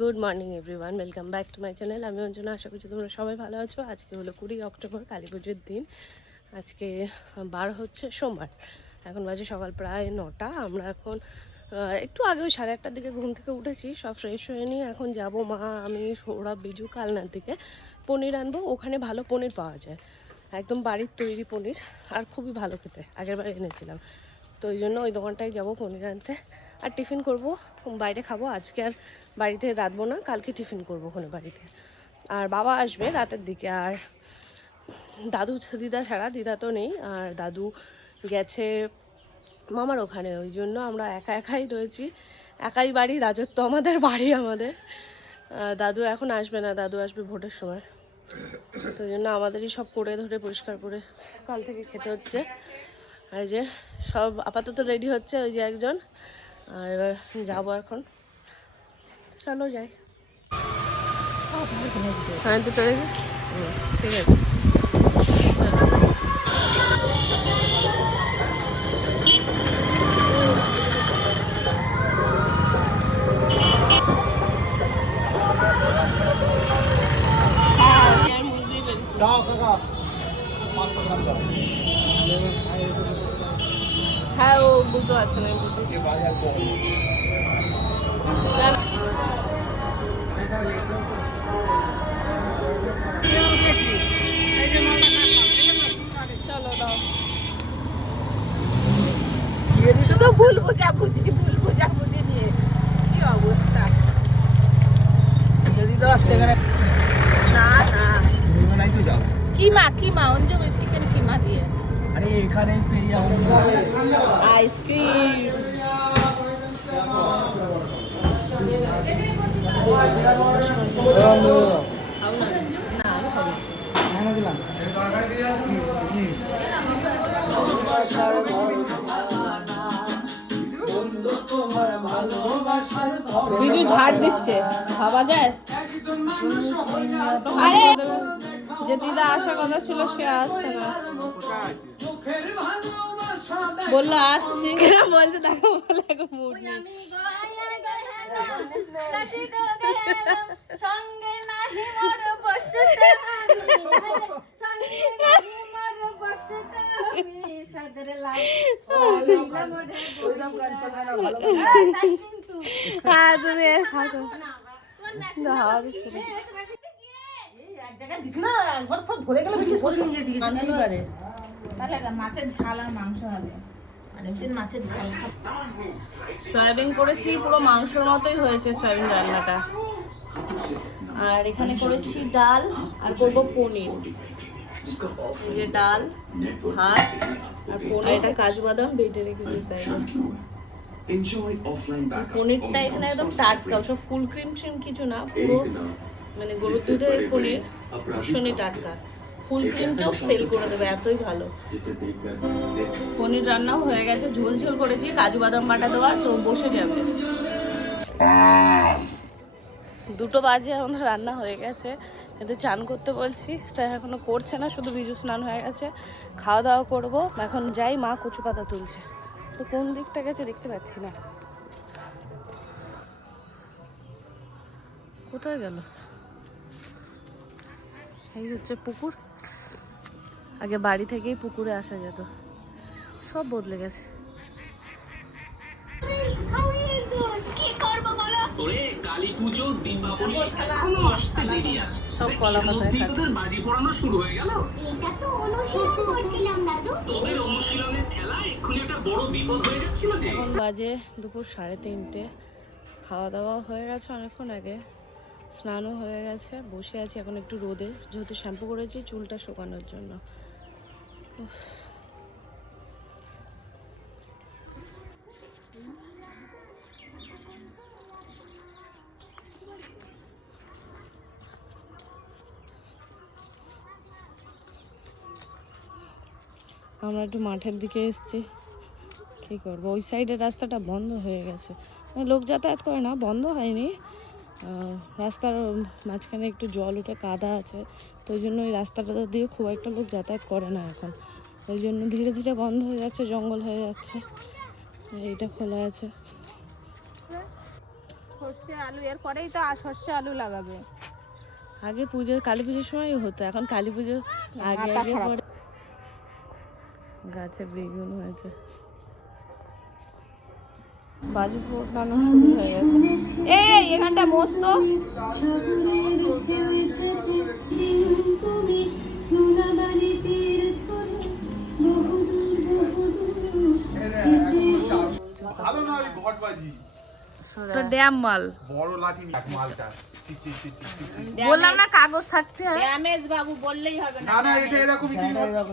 Good morning everyone, welcome back to my channel. আমি অঞ্জনা, আশা করছি তোমরা সবাই ভালো আছো। আজকে হলো 20 অক্টোবর, কালী পুজোর দিন। আজকে বার হচ্ছে সোমবার। এখন বাজে সকাল প্রায় 9টা। আমরা এখন একটু আগে ওই 8:30টার দিকে ঘুম থেকে উঠেছি, সব ফ্রেশ হয়ে নিয়ে এখন যাব মা, আমি, সৌরভ, বিজু কালনার দিকে পনির আনবো। ওখানে ভালো পনির পাওয়া যায়, একদম বাড়ির তৈরি পনির, আর খুবই ভালো খেতে। আগের বার এনেছিলাম, তো ওই জন্য ওই দোকানটায় যাবো পনির আনতে। আর টিফিন করব, বাইরে খাবো। আজকে আর বাড়িতে রাঁধবো না, কালকে টিফিন করবো ওখানে বাড়িতে। আর বাবা আসবে রাতের দিকে। আর দাদু দিদা ছাড়া, দিদা তো নেই, আর দাদু গেছে মামার ওখানে। ওই জন্য আমরা একা একাই রয়েছি, একাই বাড়ি, রাজত্ব আমাদের, বাড়ি আমাদের। দাদু এখন আসবে না, দাদু আসবে ভোটের সময়। তো ওই জন্য আমাদেরই সব করে ধরে পরিষ্কার করে কাল থেকে খেতে হচ্ছে। আর যে সব আপাতত রেডি হচ্ছে, ওই যে একজন। আর এবার যাবো এখন, চলো যাই। হ্যাঁ, দুটো দেখে ঠিক আছে। হ্যাঁ, ও বুঝতে পারছে না, বুঝেছি। চলো দাও, শুধু ভুল বোঝাবুঝি নিয়ে কি অবস্থা। না না, কিমা অঞ্জু চিকেন কিমা দিয়ে। আরে এখানেই পেয়ে যাবো আইসক্রিম। বিজু ঝাড় দিচ্ছে, ভাবা যায়। আরে যে দিদা আসার কথা ছিল সে আসছে না, বললো আসছি, এরা বলছে দেখো, বলে এখন মুড নেই। হ্যাঁ, তুমি হাওয়া দিচ্ছে না। মাছের ঝাল আর মাংস হবে। মাছের ঝাল সয়াবিন করেছি, পুরো মাংসের মতোই হয়েছে সয়াবিন রান্নাটা। আর এখানে করেছি ডাল, আর করবো পনির। এই যে ডাল, ভাত আর পনির, এটা কাজু বাদাম বেটে রেখেছি সাইডে। পনিরটা এখানে একদম টাটকা, সব ফুল ক্রিম ট্রিম কিছু না, পুরো মানে গরুর দুধের পনির, ভীষণই টাটকা। ফুল ক্রিমটাও ফেল করে দেবে, এতই ভালো। পনির রান্নাও হয়ে গেছে, ঝোল ঝোল করেছি, কাজু বাদাম বাটা দেওয়া, তো বসে যাবে। 2টো বাজে, আমাদের রান্না হয়ে গেছে, কিন্তু চান করতে বলছি, তাই এখনো করছে না, শুধু বিজু স্নান হয়ে গেছে। খাওয়া দাওয়া করবো এখন, যাই। মা কচু পাতা তুলছে, তো কোন দিকটা গেছে দেখতে পাচ্ছি না। কোথায় গেল? এই হচ্ছে পুকুর, আগে বাড়ি থেকেই পুকুরে আসা যেত, সব বদলে গেছে। সব কলা পাতায় বাজি পোড়ানো শুরু হয়ে গেল। এটা তো অনুশীলন করছিলাম দাদু, তোদের অনুশীলনের ঠেলা এক্ষুনি একটা বড় বিপদ হয়ে যাচ্ছিল যে। এখন বাজে দুপুর 3:30। খাওয়া দাওয়া হয়ে গেছে অনেকক্ষণ আগে, স্নানও হয়ে গেছে, বসে আছি এখন একটু রোদে, যেহেতু শ্যাম্পু করেছি চুলটা শুকানোর জন্য। আমরা একটু মাঠের দিকে এসেছি, কী করবো, ওই সাইডের রাস্তাটা বন্ধ হয়ে গেছে, লোক যাতায়াত করে না, বন্ধ হয়নি। রাস্তার মাঝখানে একটু জল উঠে কাদা আছে, তো ওই জন্য ওই রাস্তাটা দিয়ে খুব একটা লোক যাতায়াত করে না এখন, ওই জন্য ধীরে ধীরে বন্ধ হয়ে যাচ্ছে, জঙ্গল হয়ে যাচ্ছে। এইটা খোলা আছে। সর্ষে আলু এর পরেই তো সর্ষে আলু লাগাবে। আগে পুজোর কালী পুজোর সময় হতো, এখন কালী পুজোর আগে মাথা আগে খারাপ। পরে গাছে বেগুন হয়েছে। বাজি ফোটানো শুরু হয়ে গেছে। এই এখানটা মস্ত ভালো না ওই ঘটবাজি ড্যাম মাল। বড় লাঠি নিয়ে মালটা চিচি চিচি চিচি বললাম না কাগজ থাকতে হয়। ড্যামেজ বাবু বললেই হবে না। না না এটা এরকমই কি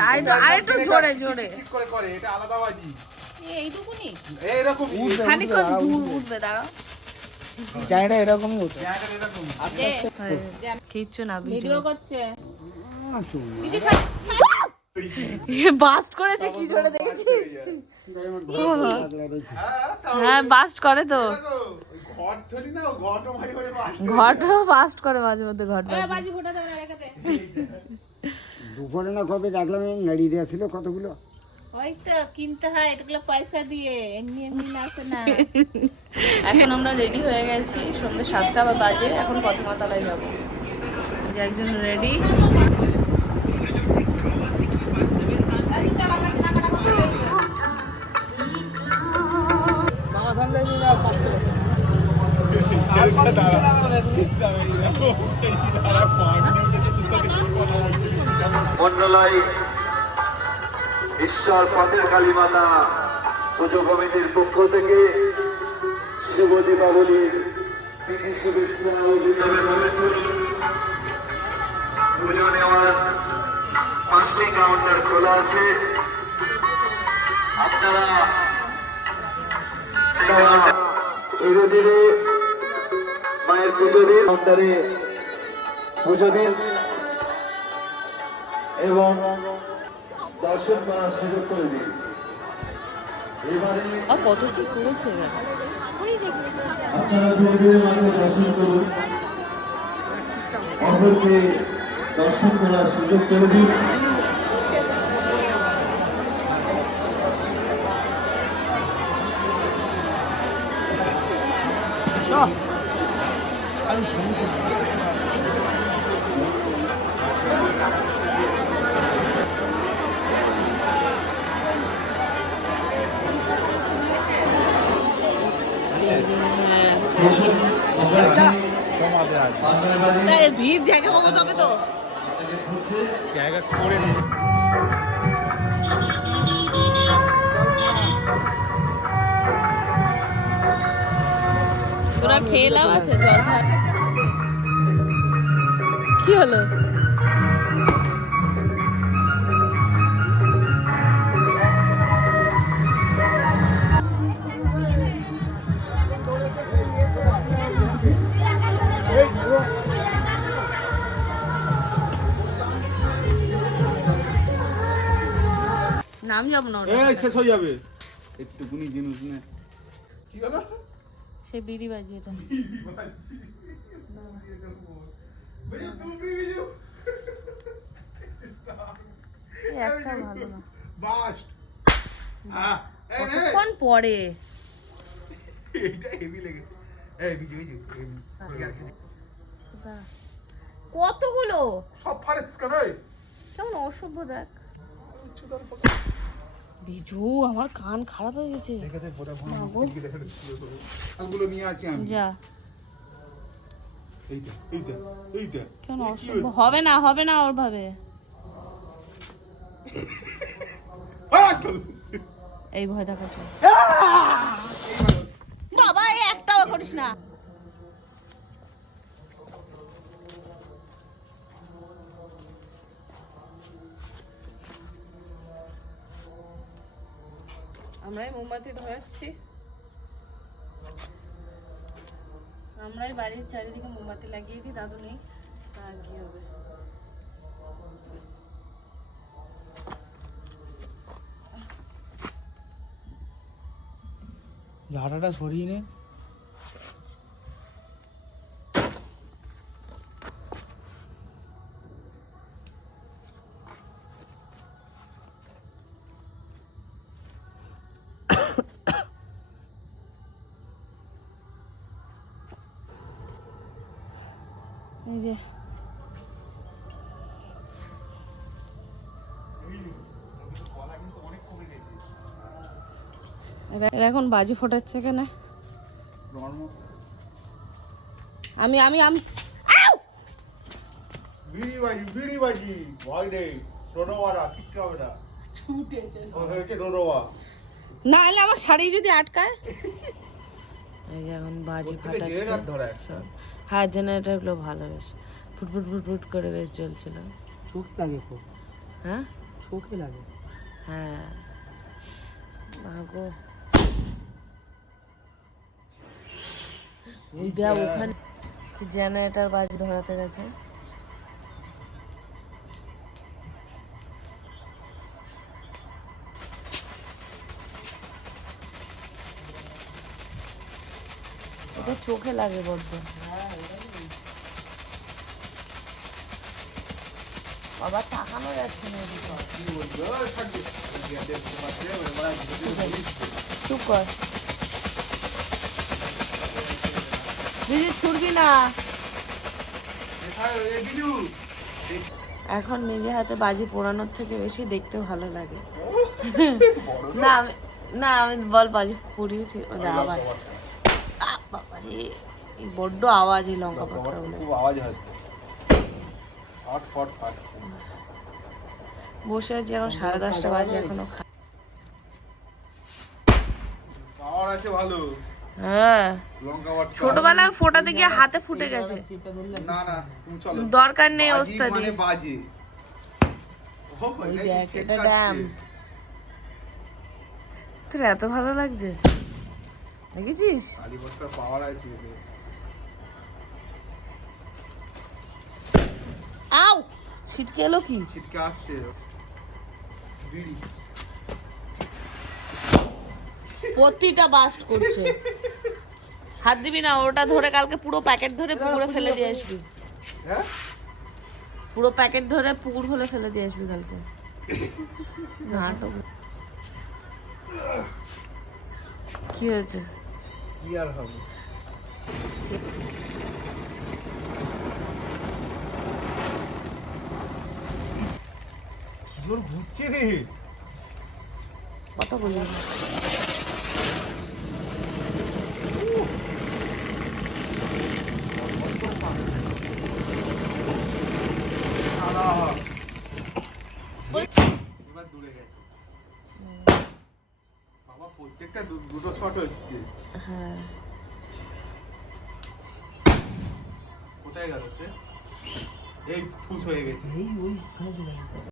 তাই তো, আর একটু জোরে জোরে। ঠিক করে করে এটা আলাদা বাজি এইটুকুনি এইরকমই খানিকক্ষণ দূর উঠবে, দাঁড়াও। জায়গাটা এরকমই হতো। জায়গাটা এরকম কিচ্ছু না, ভিডিও করছে। বাস্ট করেছে কি জোরে দেখেছিস? হ্যাঁ বাস্ট করে তো, ঘট ধরি না ঘটও ভাই হয়ে বাস ঘটও বাস্ট করে মাঝে মধ্যে ঘট বাজে। বাজি ফোটা দেবে না রেখাতে। দুপুরে না কবে দেখলাম নাড়িয়ে দেওয়া ছিল কতগুলো। ওই তো কিনতে হয় এগুলো পয়সা দিয়ে, এমনি এমনি আসে না। এখন আমরা রেডি হয়ে গেছি, সন্ধ্যে 7টা বাজে। এখন কদমাতলায় যাবো। যে একজন রেডি। মন্ডলাই ঈশ্বর পথের কালী মাতা পুজো কমিটির পক্ষ থেকে শুভ দীপাবলির প্রীতি শুভেচ্ছা ও বিপ্লবের শুভেচ্ছা। পুজো নেওয়ার 5টি কাউন্টার খোলা আছে, আপনারা ধীরে ধীরে মায়ের পুজো দিন, কাউন্টারে পুজো দিন এবং দর্শন করার সুযোগ করে দিন। এবারে আর কত কি করেছে আপনারা ধীরে ধীরে মাকে দর্শন করুন, অপরকে দর্শন করার সুযোগ করে দিন। ভিড় জায়গা পাবো তবে তো। জায়গা করে নি তোরা খেলাম আছে জল খায়। কি হলো? নাম যাবো না ওটা। এই শেষ হয়ে যাবে একটুকুনি জিনিস নে কি হলো সে বিড়ি বাজি এটা। भैया तुम भी लीजिए এই একটা ভালো না। বাস্ট এই নে কতক্ষণ পরে এটা হেভি লেগেছে এই ভিডিও কতগুলো সব ফারেক্স করে কেমন অসভ্য দেখ। বিজু আমার কান খারাপ হয়ে গেছে। দেখাতে বড় বড় দেখে সবগুলো নিয়ে আসি আমি যা এইটা এইটা এইটা কেন অসভ্য হবে না, হবে না ওর ভাবে। এই ভয় দেখাচ্ছে বাবা, এই একটাও করিস না। আমরাই মোমবাতি ধরাচ্ছি, আমরাই বাড়ির চারিদিকে মোমবাতি লাগিয়ে দিই। দাদু নেই, আর কি হবে। ঝাঁটাটা সরিয়ে নে। এই যে এরা এখন বাজি ফোটাচ্ছে কেন? আমি আমি আমি বিড়ি বাজি ভয় নেই, ডোডোয়ারা কিচ্ছু হবে না। ও হয়েছে ডোডোয়া। না হলে আমার শাড়ি যদি আটকায়। এই যে এখন বাজি ফাটাচ্ছে। ধরে হ্যাঁ, জেনারেটর গুলো ভালো, বেশ ফুটফুট ফুটফুট করে বেশ জ্বলছিল। চোখ লাগে খুব, হ্যাঁ চোখে লাগে। হ্যাঁ গো, ওই দেখ ওখানে জেনারেটর বাজি ধরাতে গেছে। এটা চোখে লাগে বড্ড। বাবা তাকানো যাচ্ছে না এদিকে। চুপ কর, বিজু ছুড়বি না। এখন নিজে হাতে বাজি পোড়ানোর থেকে বেশি দেখতে ভালো লাগে। না না, আমি বল বাজি পুড়িয়েছি। ওটা আবার বাবারে, এই বড্ড আওয়াজ এই লঙ্কা পাতা গুলো। খুব আওয়াজ হচ্ছে, ফট ফট ফাটছে। বসে আছি এখন 10:30 বাজে, এখনো পাওয়ার আছে ভালো। হ্যাঁ, লঙ্কা বাট ছোটবেলায় ফোটাতে গিয়ে হাতে ফুটে গেছে। না না, তুমি চলো, দরকার নেই বাজি ওস্তাদি। মানে বাজে। ওই দেখ, এটা ড্যাম। তোর এত ভালো লাগছে, দেখেছিস? আলিবস্তার পাওয়ার আছে। আউ, ছিটকে এলো কি? ছিটকে আসছে বিড়ি। প্রতিটা বাস্ট করছে। হাত দিবি না, ওটা ধরে কালকে পুরো প্যাকেট ধরে পুকুরে ফেলে দিয়ে আসবি। হ্যাঁ, পুরো প্যাকেট ধরে পুকুর হলে ফেলে দিয়ে আসবি কালকে। না তো কি হয়েছে? কি আর হবে। কি জোর ঘুরছে রে। কথা বলি না। এবার দূরে গেছে বাবা, প্রত্যেকটা দুটো শট হচ্ছে। হ্যাঁ, কোথায় গেল সে? এই ফুস হয়ে গেছে। এই ওইখানে চলে গেছে।